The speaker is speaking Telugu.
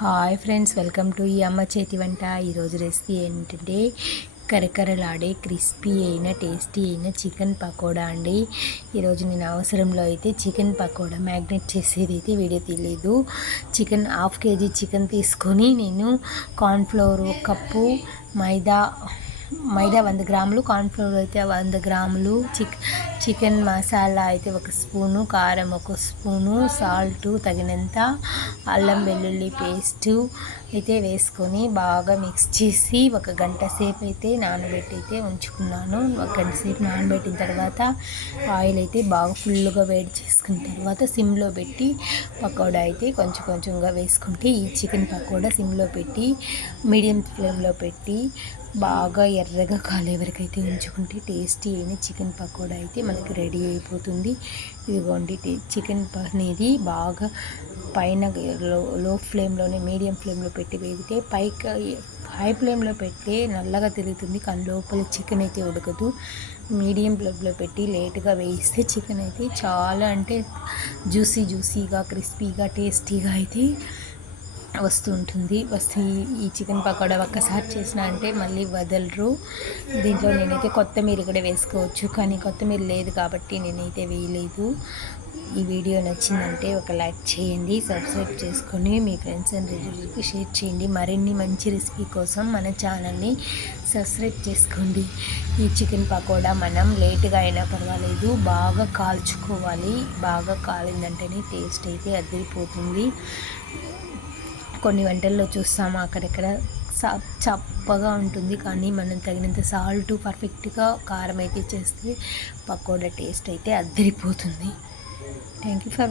హాయ్ ఫ్రెండ్స్, వెల్కమ్ టు ఈ అమ్మ చేతి వంట. ఈరోజు రెసిపీ ఏంటంటే కరకరలాడే క్రిస్పీ అయిన టేస్టీ అయిన చికెన్ పకోడా అండి. ఈరోజు నేను అవసరంలో అయితే చికెన్ పకోడా మ్యాగ్నేట్ చేసేది అయితే వీడియో తీయలేదు. చికెన్ 1/2 kg చికెన్ తీసుకొని నేను కార్న్ఫ్లోర్ 1 కప్పు, మైదా 100 గ్రాములు, కార్న్ఫ్లోర్ అయితే 100 గ్రాములు, చికెన్ మసాలా అయితే 1 స్పూను, కారం 1 స్పూను, సాల్ట్ తగినంత, అల్లం వెల్లుల్లి పేస్టు అయితే వేసుకొని బాగా మిక్స్ చేసి 1 గంట సేపు అయితే నానబెట్టి అయితే ఉంచుకున్నాను. 1 గంట సేపు నానబెట్టిన తర్వాత ఆయిల్ అయితే బాగా ఫుల్గా వేడి చేసుకున్న తర్వాత సిమ్లో పెట్టి పకోడా అయితే కొంచెం కొంచెంగా వేసుకుంటే ఈ చికెన్ పకోడా సిమ్లో పెట్టి మీడియం ఫ్లేమ్లో పెట్టి బాగా ఎర్రగా కాలే వరకు అయితే ఉంచుకుంటే టేస్టీ అయిన చికెన్ పకోడా అయితే మనకి రెడీ అయిపోతుంది. ఇదిగోండి, చికెన్ అనేది బాగా పైన లో ఫ్లేమ్లోనే మీడియం ఫ్లేమ్లో పెట్టి వేగితే పైకి హై ఫ్లేమ్లో పెడితే నల్లగా తిరుగుతుంది, కానీ లోపల చికెన్ అయితే ఉడకదు. మీడియం ఫ్లేమ్లో పెట్టి లేట్గా వేయిస్తే చికెన్ అయితే చాలా అంటే జ్యూసీగా క్రిస్పీగా టేస్టీగా అయితే వస్తూ ఉంటుంది. ఈ చికెన్ పకోడా ఒక్కసారి చేసిన అంటే మళ్ళీ వదలరు. దీంట్లో నేనైతే కొత్తిమీర కూడా వేసుకోవచ్చు, కానీ కొత్తిమీర లేదు కాబట్టి నేనైతే వేయలేదు. ఈ వీడియో నచ్చిందంటే ఒక లైక్ చేయండి, సబ్స్క్రైబ్ చేసుకొని మీ ఫ్రెండ్స్ అండ్ రిలేటివ్స్కి షేర్ చేయండి. మరిన్ని మంచి రెసిపీ కోసం మన ఛానల్ని సబ్స్క్రైబ్ చేసుకోండి. ఈ చికెన్ పకోడా మనం లేట్గా అయినా పర్వాలేదు, బాగా కాల్చుకోవాలి. బాగా కాలిందంటేనే టేస్ట్ అయితే అదిరిపోతుంది. కొన్ని వంటల్లో చూస్తాము అక్కడెక్కడ చప్పగా ఉంటుంది, కానీ మనం తగినంత సాల్ట్ పర్ఫెక్ట్గా కారం అయితే చేస్తే పకోడా టేస్ట్ అయితే అద్దరిపోతుంది. Thank you for